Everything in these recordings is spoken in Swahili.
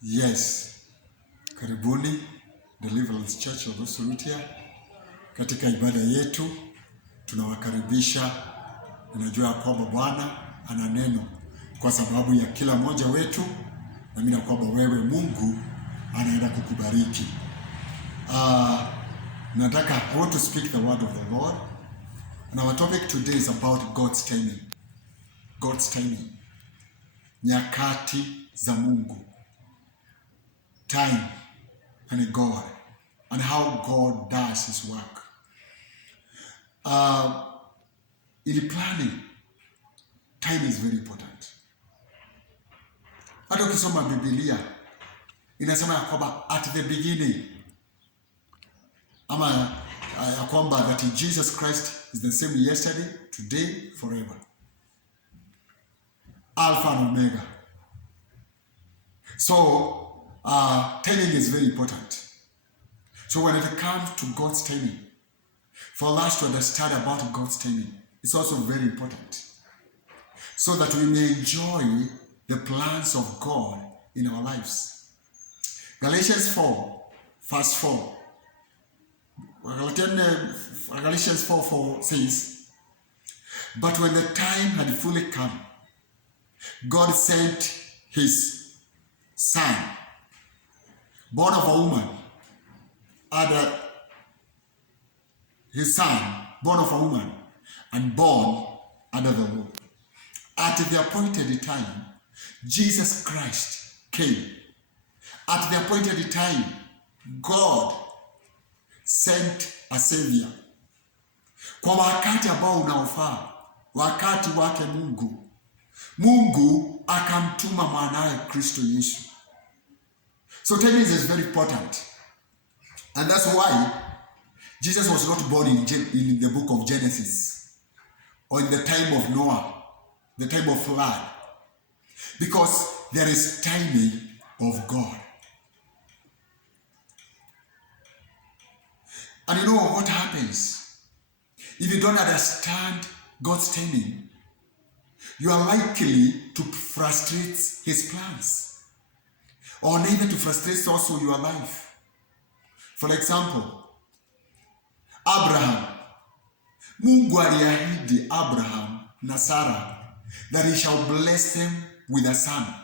Yes, karibuni Deliverance Church of Rusurutia. Katika ibada yetu tunawakaribisha. Ninajua kwamba Bwana ana neno kwa sababu ya kila mmoja wetu, na mimi na kwamba wewe Mungu anaenda kukubariki. I want to speak the word of the Lord, and our topic today is about God's timing. God's timing. Nyakati za Mungu. Time and God, and how God does his work. In planning, time is very important. Hata ukisoma Biblia inasema ya kwamba at the beginning, ama ya kwamba that Jesus Christ is the same yesterday, today, forever. Alpha and Omega. So timing is very important. So when it comes to God's timing, for us to understand about God's timing, it's also very important, so that we may enjoy the plans of God in our lives. Galatians 4, verse 4. Galatians 4 says, "But when the time had fully come, God sent his Son, born of a woman, his Son, born of a woman, and born under the law. At the appointed time, Jesus Christ came. At the appointed time, God sent a Savior. Kwa wakati ambao unaofaa, wakati wake Mungu akamtuma mwanawe Kristo Yesu. So timing is very important. And that's why Jesus was not born in the book of Genesis, or in the time of Noah, the time of flood. Because there is timing of God. And you know what happens? If you don't understand God's timing, you are likely to frustrate his plans, or neither to frustrate also your life. For example, Abraham. Mungu aliahidi Abraham na Sarah that he shall bless them with a son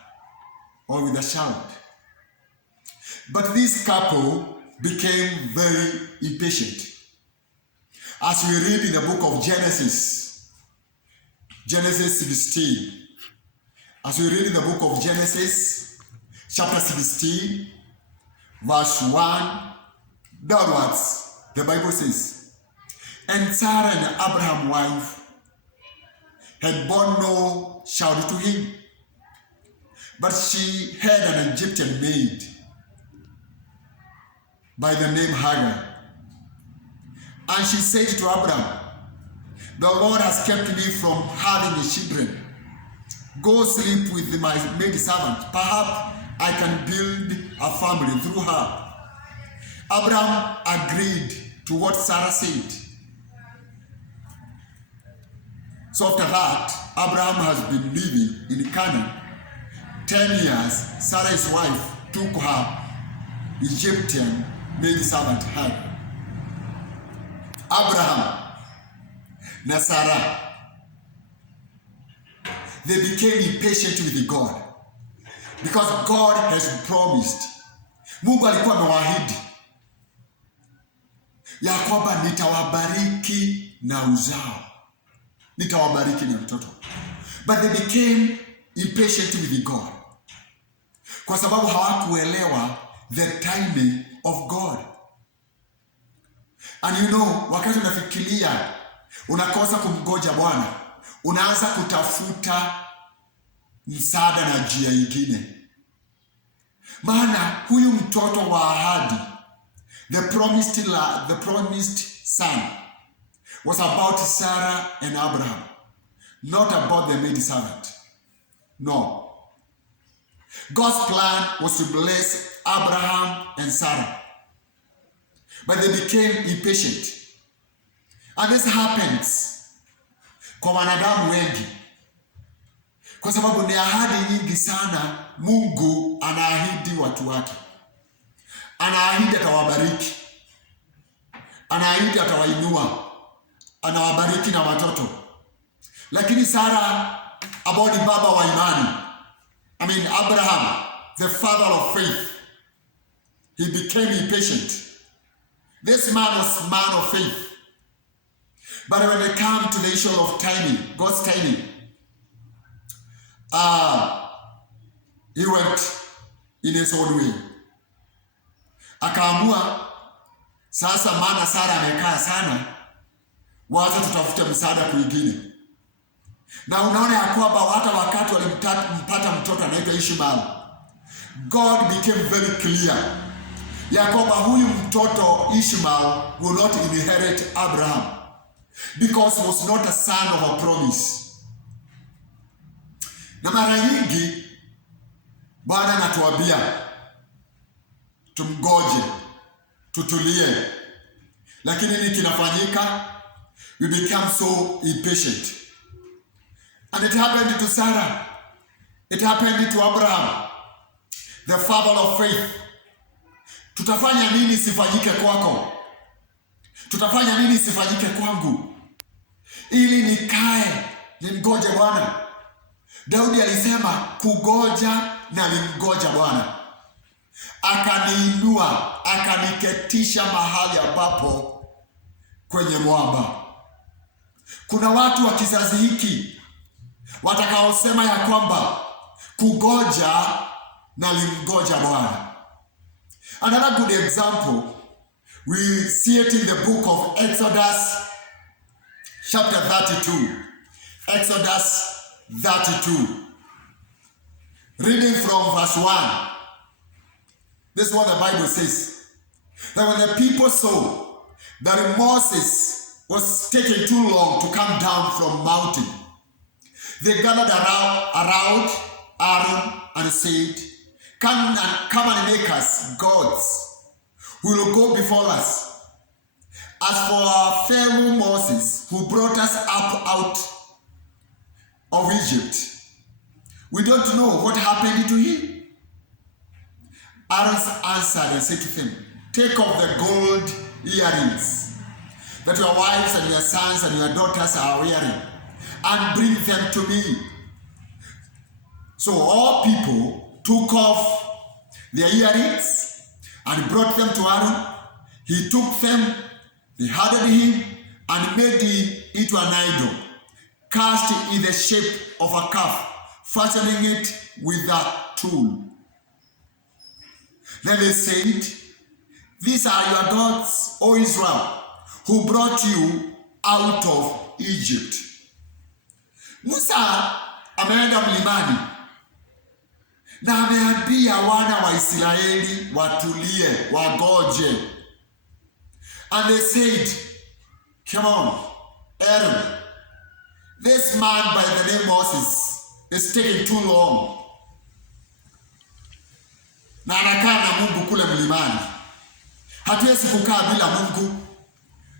or with a child. But this couple became very impatient. As we read in the book of Genesis 16, as we read in the book of Genesis, chapter 16, verse 1 downwards, the Bible says, "And Sarah, and Abraham's wife, had borne no child to him, but she had an Egyptian maid by the name Hagar. And she said to Abraham, 'The Lord has kept me from having children. Go sleep with my maidservant. Perhaps I can build a family through her.' Abraham agreed to what Sarah said. So after that, Abraham has been living in Canaan 10 years. Sarah's wife took her Egyptian maidservant Hagar. Abraham and Sarah, they became impatient with God, because God has promised. Mungu alikuwa amewaahidi ya kwamba nitawabariki na uzao, nitawabariki na mtoto. But they became impatient with God, kwa sababu hawakuelewa the timing of God. And you know, wakati unafikiria unakosa kumgoja Bwana, unaanza kutafuta msaada na njia nyingine. Maana huyu mtoto wa ahadi, the promised son, was about Sarah and Abraham, not about the maidservant. No. God's plan was to bless Abraham and Sarah, but they became impatient. And this happens kwa wanadamu wengi, Kwa sababu ni ahadi nyingi sana Mungu anaahidi watu wake. Anaahidi atawabariki. Anaahidi atawainua. Anawabariki na watoto. Lakini Sara, ambao ni baba wa imani, Abraham, the father of faith, he became impatient. This man was a man of faith. But when it came to the issue of timing, God's timing, he went in his own way. Akaamua sasa, maana Sara amekaa sana, wacha tutafute msaada kwingine. Na unaona ya kwamba hata wakati walimpata mtoto anaitwa Ishmael, God became very clear ya kwamba huyu mtoto Ishmael will not inherit Abraham, because he was not a son of a promise. Na mara nyingi Bwana anatuambia tumgoje, tutulie, lakini nini kinafanyika? We become so impatient. And it happened to Sarah. It happened to Abraham, the father of faith. Tutafanya nini sifanyike kwako? Tutafanya nini sifanyike kwangu? Ili nikae nimgoje Bwana. Daudi alisema kugoja na nimgoja Bwana. Akaniinua, akaniketisha mahali ambapo kwenye mwamba. Kuna watu wa kizazi hiki watakaosema ya kwamba kugoja na limgoja Bwana. Another good example, we see it in the book of Exodus chapter 32. Exodus 32. Reading from verse 1. This is what the Bible says. That when the people saw that Moses was taking too long to come down from mountain, they gathered around Aaron and said, Come and make us gods who will go before us. As for our fellow Moses, who brought us up out of Egypt, we don't know what happened to him. Aaron answered and said to them, Take off the gold earrings that your wives and your sons and your daughters are wearing, and bring them to me. So all people took off their earrings and brought them to Aaron. He took them, they hardened him, and made him into an idol, cast in the shape of a calf, fashioning it with a tool. Then they said, These are your gods, O Israel, who brought you out of Egypt. Musa ameenda mlimani na ameambia wana wa Israeli watulie, wagoje. And they said, Come on, Aaron, this man by the name Moses is taking too long. Na anakaa na Mungu kule mlimani. Hatuwezi kukaa bila Mungu.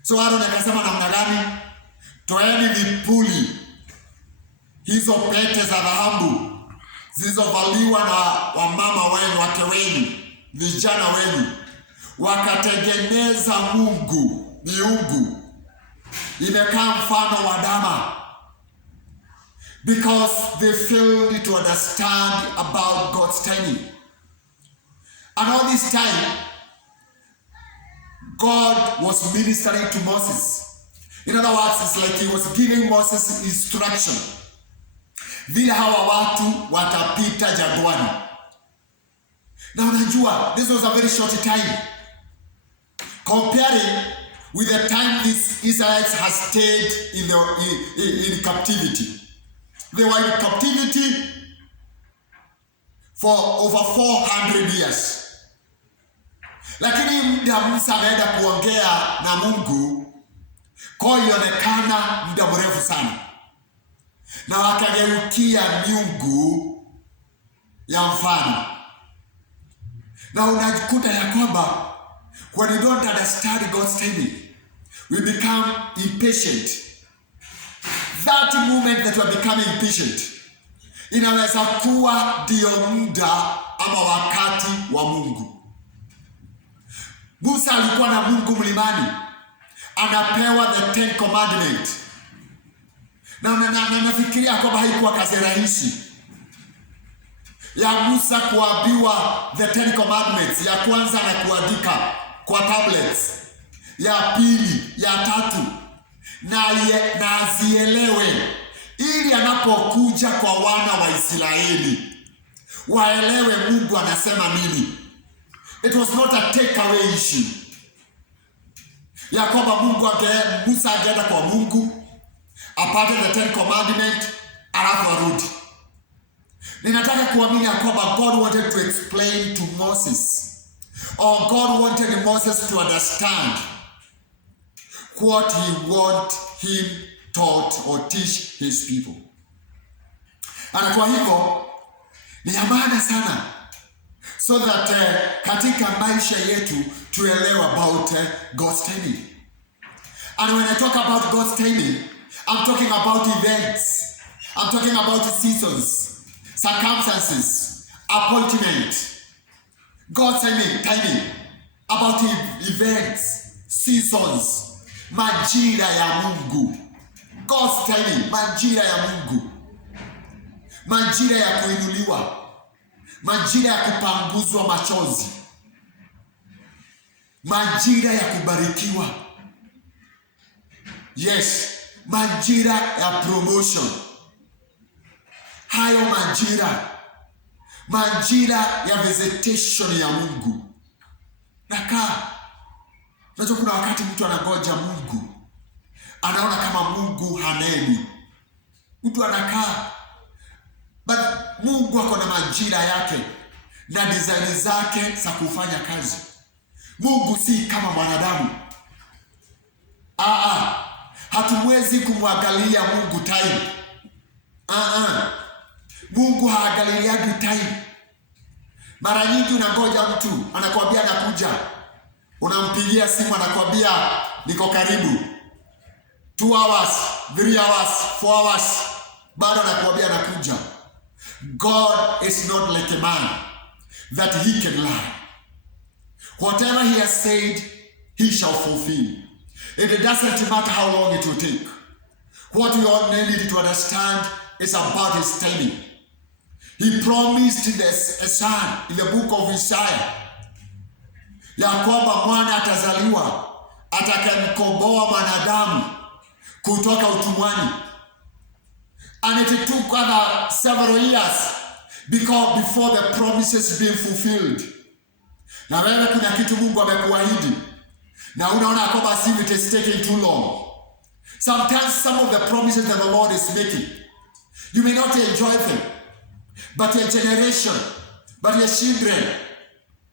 So Aaron akasema namna gani? Toeni vipuli, hizo pete za dhahabu zilizovaliwa na wamama wenu, wake wenu, vijana wenu. Wakatengeneza Mungu, miungu imekaa mfano wa ndama, because they failed to understand about God's timing. And all this time, God was ministering to Moses. In other words, it's like he was giving Moses instruction. Vile hawa watu watapita jangwani. Na unajua, this was a very short time, comparing with the time these Israelites had stayed in captivity. They were in captivity for over 400 years. Lakini muda Musa ameenda kuongea na Mungu, kwa ilionekana muda mrefu sana. Na wakageukia miungu ya mfano. Na unakuta ya kwamba when we don't understand God's timing, we become impatient. That moment that we are becoming impatient inaweza kuwa ndio muda ama wakati wa Mungu. Musa alikuwa na Mungu mlimani, anapewa the 10 commandment. Na nafikiria kwamba haikuwa kazi rahisi ya Musa kuambiwa the 10 commandments. Ya kwanza na kuandika kwa tablets, ya pili, ya tatu, na azielewe, ili anapokuja kwa wana wa Israeli waelewe Mungu anasema nini. It was not a take away issue ya kwamba Musa angeenda kwa Mungu apate the 10 commandment alafu arudi. Ninataka kuamini ya kwamba God wanted to explain to Moses, or God wanted Moses to understand what he want him taught or teach his people. Na kwa hivyo ni maana sana so that katika maisha yetu tuelewe about God's timing. And when I talk about God's timing, I'm talking about events. I'm talking about seasons, circumstances, appointment. God's timing about events, seasons, majira ya Mungu. God's timing, majira ya Mungu. Majira ya kuinuliwa, majira ya kupanguzwa machozi, majira ya kubarikiwa. Yes, majira ya promotion. Hayo majira ya visitation ya Mungu. Unajua kuna wakati mtu anangoja Mungu, anaona kama Mungu haneni. Mtu anakaa, but Mungu ako na majira yake na design zake za kufanya kazi. Mungu si kama mwanadamu. Hatumwezi kumwangalia Mungu time. Mungu haangaliagi time. Mara nyingi unangoja mtu anakuambia anakuja, unampigia simu anakuambia niko karibu, 2 hours, 3 hours, 4 hours, bado anakuambia anakuja. God is not like a man that he can lie. Whatever he has said, he shall fulfill. It doesn't matter how long it will take. What we all need to understand is about his timing. He promised a son in the book of Isaiah ya kwamba mwana atazaliwa atakayemkomboa mwanadamu kutoka utumwani. And it took several years before the promises being fulfilled. Na wewe kuna kitu Mungu amekuahidi na unaona kwamba it is taking too long. Sometimes some of the promises that the Lord is making, you may not enjoy them, but your generation, but your children,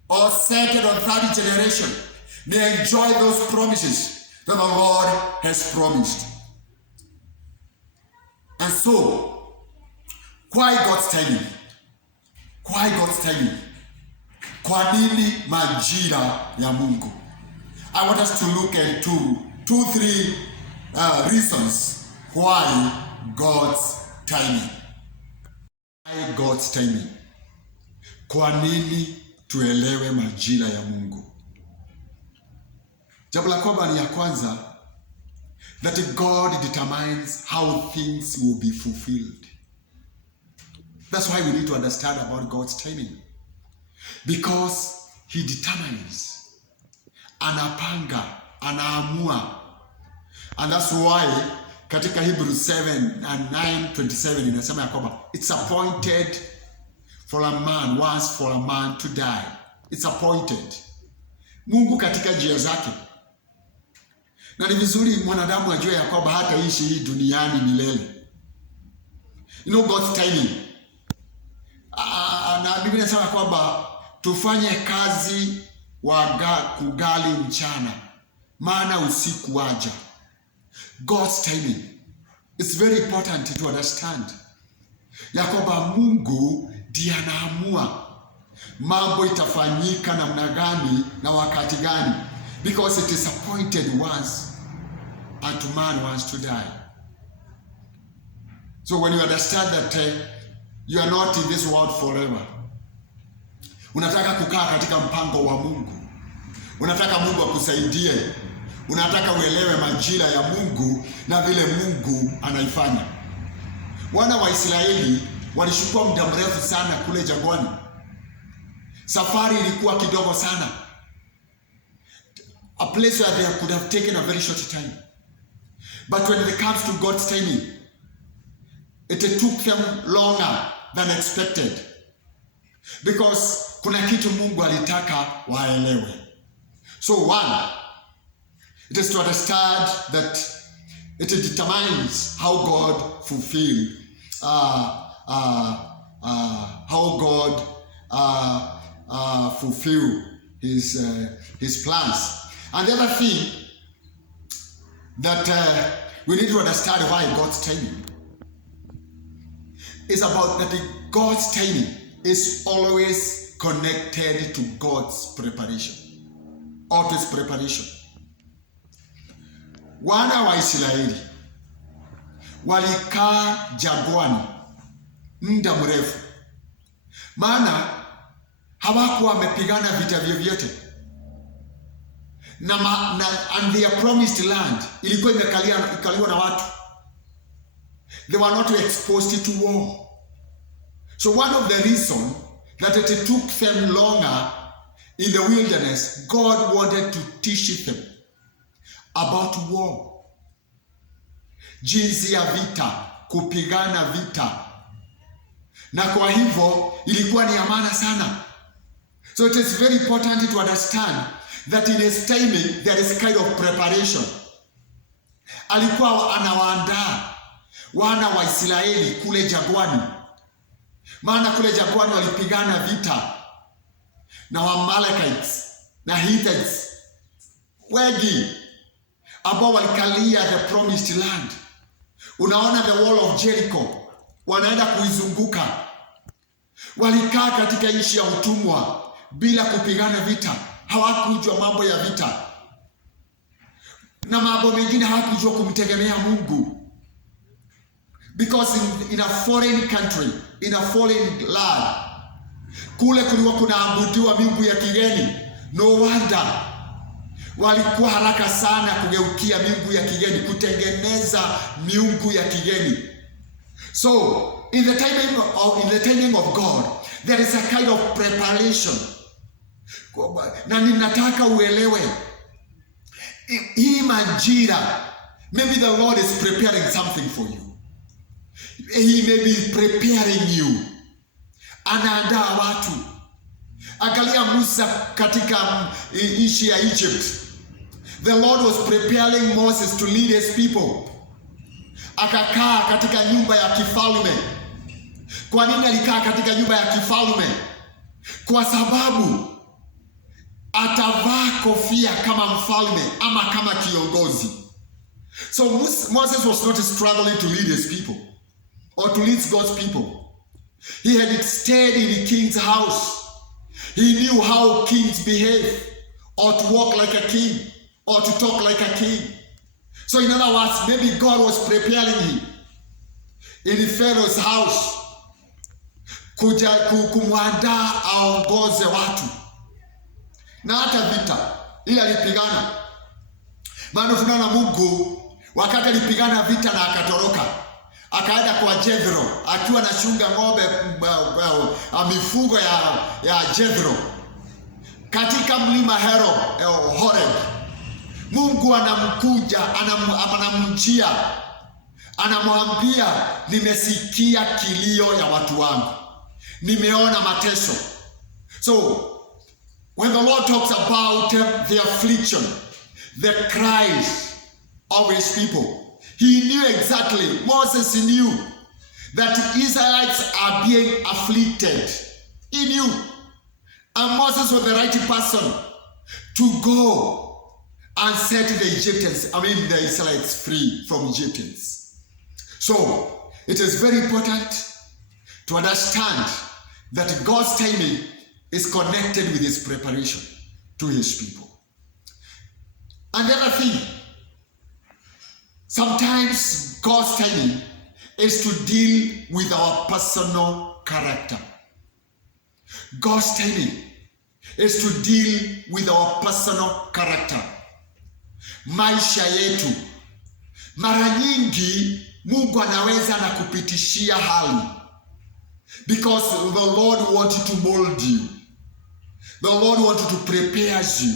or second or third generation may enjoy those promises that the Lord has promised. And so, why God's timing? Why God's timing? Kwa nini majira ya Mungu? I want us to look at three reasons why God's timing. Why God's timing? Kwa nini tuelewe majira ya Mungu? Jambo la kwanza ni ya kwanza, that God determines how things will be fulfilled. That's why we need to understand about God's timing. Because he determines, anapanga, anaamua. And that's why katika Hebrews 7 and 9:27 inasema ya kwamba it's appointed for a man, once for a man to die. It's appointed. Mungu katika njia zake. Na ni vizuri mwanadamu ajue ya kwamba hataishi hii duniani milele. You know God's timing. Na Biblia inasema kwamba tufanye kazi kugali mchana, maana usiku waja. God's timing. It's very important to understand ya kwamba Mungu ndiye anaamua mambo itafanyika namna gani na wakati gani, because it is appointed once unto man wants to die. So when you understand that You are not in this world forever. Unataka kukaa katika mpango wa Mungu. Unataka Mungu akusaidie. Unataka uelewe majira ya Mungu na vile Mungu anaifanya. Wana wa Israeli walichukua muda mrefu sana kule jangwani. Safari ilikuwa kidogo sana. A place where they could have taken a very short time. But when it comes to God's timing, it took them longer than expected. Because kuna kitu Mungu alitaka waelewe. So one, it is to understand that it determines how God fulfill his plans. And the other thing that we need to understand why God's timing is about that God's timing is always connected to God's preparation or to his preparation. Wana wa Israeli walikaa jangwani muda mrefu, maana hawakuwa wamepigana vita vyovyote, and their promised land ilikuwa imekaliwa na watu. They were not exposed to war. So one of the reasons that it took them longer in the wilderness, God wanted to teach them about war. Jinsi ya vita, kupigana vita. Na kwa hivyo ilikuwa ni amana sana. So it is very important to understand that in his timing there is kind of preparation. Alikuwa anawaandaa wana wa Israeli kule jangwani. Maana kule jangwani walipigana vita na Amalekites na Hittites wengi ambao walikalia the promised land. Unaona the wall of Jericho, wanaenda kuizunguka. Walikaa katika nchi ya utumwa bila kupigana vita. Hawakujua mambo ya vita, na mambo mengine hawakujua kumtegemea Mungu. Because in a foreign country, in a foreign land, kule kulikuwa kunaabudiwa miungu ya kigeni. No wonder walikuwa haraka sana kugeukia miungu ya kigeni, kutengeneza miungu ya kigeni. So in the timing of God, there is a kind of preparation. Na ninataka uelewe hii majira, maybe the Lord is preparing something for you. He may be preparing you. Anaandaa watu. Angalia Musa katika nchi ya Egypt. The Lord was preparing Moses to lead his people. Akakaa katika nyumba ya kifalme. Kwa nini alikaa katika nyumba ya kifalme? Kwa sababu atavaa kofia kama mfalme ama kama kiongozi. So Moses was not struggling to lead his people or to lead God's people. He had stayed in the king's house. He knew how kings behave, or to walk like a king, or to talk like a king. So in other words, maybe God was preparing him in the Pharaoh's house kuja kumwandaa aongoze watu. Na hata vita ile alipigana. Maana tunaona Mungu wakati alipigana vita na akatoroka, akaenda kwa Jethro akiwa anachunga ng'ombe, mifugo ya Jethro katika mlima Horeb. Mungu anamkuja, anamjia, anamwambia, nimesikia kilio ya watu wangu, nimeona mateso. So when the Lord talks about the affliction, the cries of his people, he knew exactly, Moses knew that Israelites are being afflicted. He knew. And Moses was the right person to go and set the Israelites free from Egyptians. So it is very important to understand that God's timing is connected with his preparation to his people. And the other thing, sometimes God's timing is to deal with our personal character. God's timing is to deal with our personal character. Maisha yetu. Mara nyingi Mungu anaweza na kupitishia hali. Because the Lord wanted to mold you. The Lord wanted to prepare you.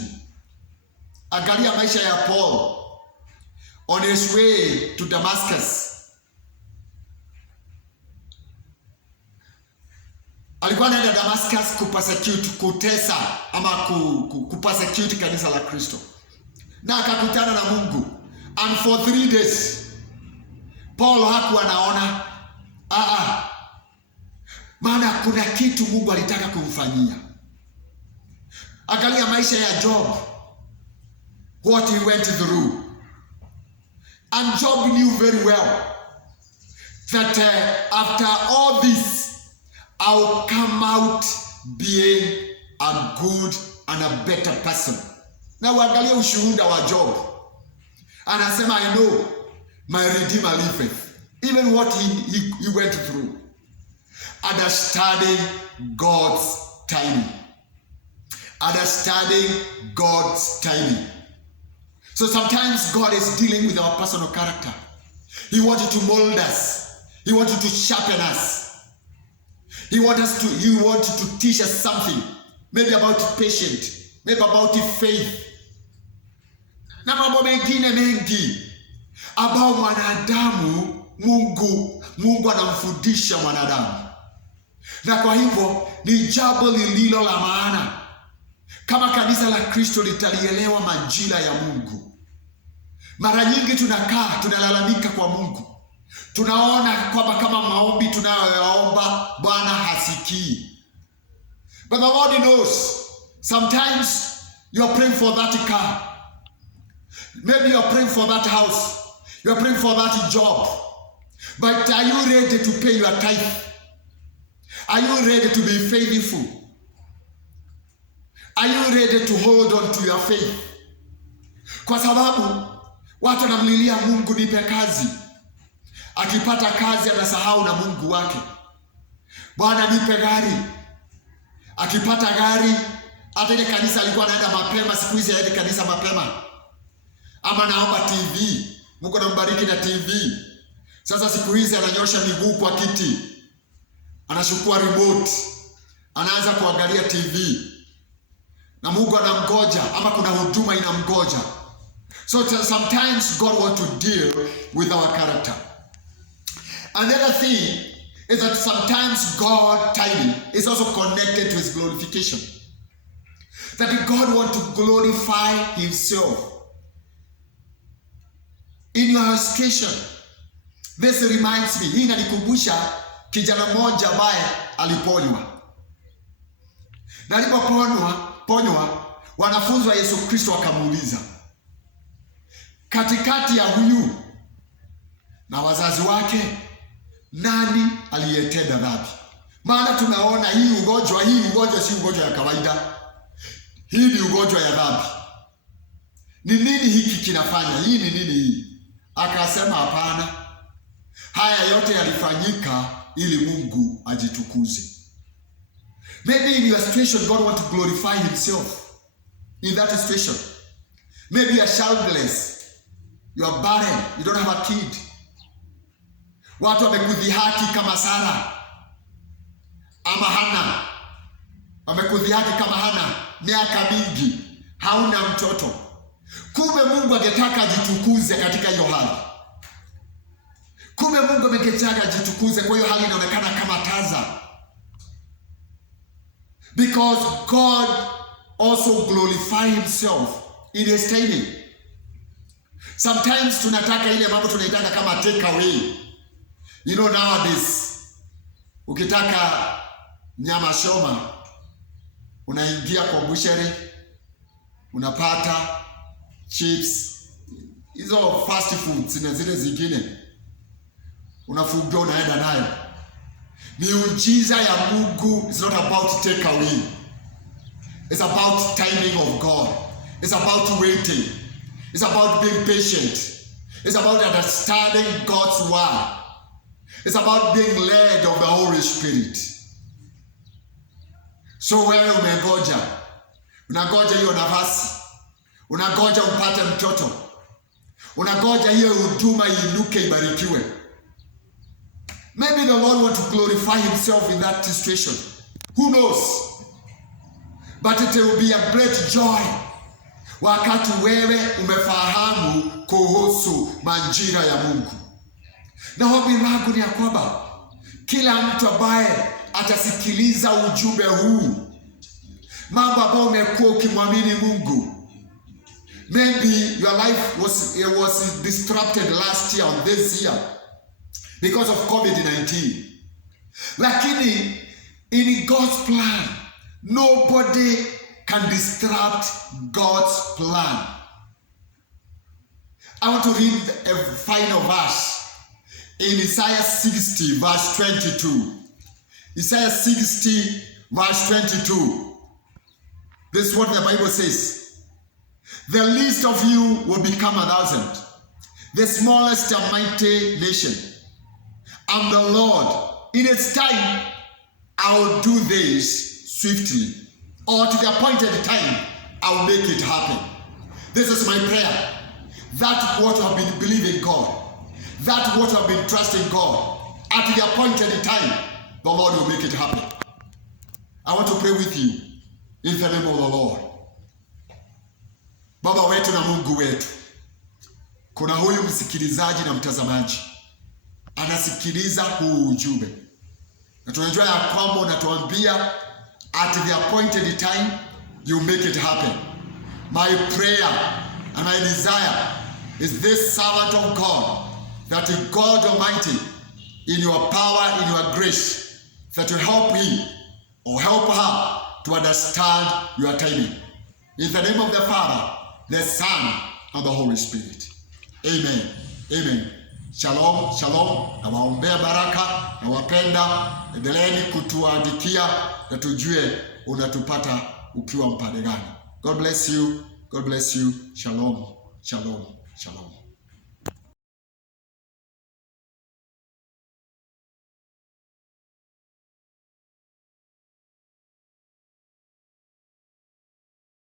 Angalia maisha ya Paul on his way to Damascus. Alikuwa anaenda Damascus kupersecute, kutesa ama kupersecute kanisa la Kristo. Na akakutana na Mungu. And for 3 days Paul hakuwa anaona maana kuna kitu Mungu alitaka kumfanyia. Angalia maisha ya Job, what he went through. And Job knew very well that after all this, I'll come out being a good and a better person. Na uangalie ushuhuda wa Job. Anasema, I know my Redeemer liveth. Even what he went through. Understanding God's timing. Understanding God's timing. So sometimes God is dealing with our personal character. He wanted to mold us. He wanted to sharpen us. He wanted to teach us something. Maybe about patience. Maybe about faith. Na mambo mengine mengi. Ambao mwanadamu, Mungu anamfundisha mwanadamu. Na kwa hivyo ni jambo lililo la maana. Kama kanisa la Kristo litalielewa majira ya Mungu. Mara nyingi tunakaa, tunalalamika kwa Mungu. Tunaona kwamba kama maombi tunayoyaomba Bwana hasikii. But the Lord knows. Sometimes you are praying for that car. Maybe you are praying for that house. You are praying for that job. But are you ready to pay your tithe? Are you ready to be faithful? Are you ready to hold on to your faith? Kwa sababu watu wanamlilia Mungu, nipe kazi. Akipata kazi anasahau na Mungu wake. Bwana nipe gari. Akipata gari, hata ile kanisa alikuwa anaenda mapema, siku hizi haendi kanisa mapema. Ama naomba TV. Mungu anambariki na TV. Sasa siku hizi ananyosha miguu kwa kiti. Anachukua remote. Anaanza kuangalia TV. Na Mungu anamgoja ama kuna huduma inamgoja. So sometimes God wants to deal with our character. Another thing is that sometimes God's timing is also connected to his glorification. That God wants to glorify himself in your situation. This reminds me, hii inanikumbusha kijana mmoja ambaye aliponywa. Na alipoponywa, wanafunzi wa Yesu Kristo wakamuuliza, katikati ya huyu na wazazi wake, nani aliyetenda dhambi? Maana tunaona hii ugonjwa si ugonjwa ya kawaida. Hii ni ugonjwa ya dhambi. Ni nini hiki kinafanya? Hii ni nini hii? Akasema hapana. Haya yote yalifanyika ili Mungu ajitukuze. Maybe in your situation God wants to glorify himself. In that situation. Maybe you are childless. You are barren. You don't have a kid. Watu wamekudhihaki kama Sara ama Hana. Wamekudhihaki kama Hana. Miaka mingi hauna mtoto. Kumbe Mungu angetaka ajitukuze katika hiyo hali. Kumbe Mungu angetaka ajitukuze, kwa hiyo hali inaonekana kama taza. Because God also glorify himself in his timing. Sometimes tunataka ile mambo tunaitaka kama take away. You know nowadays, ukitaka nyama choma, unaingia kwa butchery, unapata chips, hizo fast foods na zile zingine. Unafungia unaenda nayo. Miujiza ya Mungu is not about take away. It's about timing of God. It's about waiting. It's about being patient. It's about understanding God's word. It's about being led of the Holy Spirit. So wewe umengoja, unagoja hiyo nafasi, unagoja upate mtoto, unagoja hiyo huduma iinuke, ibarikiwe. Maybe the Lord wants to glorify himself in that situation. Who knows? But it will be a great joy wakati wewe umefahamu kuhusu majira ya Mungu. Na ombi langu ni ya kwamba kila mtu ambaye atasikiliza ujumbe huu, mambo ambayo umekuwa ukimwamini Mungu, maybe your life was disrupted last year or this year because of COVID-19. Lakini in God's plan, nobody can disrupt God's plan. I want to read a final verse in Isaiah 60 verse 22. Isaiah 60 verse 22. This is what the Bible says. The least of you will become 1,000, the smallest a mighty nation. I'm the Lord. In its time, I will do this swiftly, or to the appointed time, I will make it happen. This is my prayer. That what I've been believing God, that what I've been trusting God, at the appointed time, the Lord will make it happen. I want to pray with you in the name of the Lord. Baba wetu na Mungu wetu, kuna huyu msikilizaji na mtazamaji anasikiliza huu ujumbe, na tunajua ya kwamba unatuambia at the appointed time you make it happen. My prayer and my desire is this servant of God, that God Almighty, in your power, in your grace, that you help him or help her to understand your timing. In the name of the Father, the Son, and the Holy Spirit. Amen. Amen. Shalom, shalom. Na waombea baraka, na wapenda. Endeleeni kutuandikia na tujue unatupata ukiwa mpande gani. God bless you. God bless you. Shalom, shalom, shalom.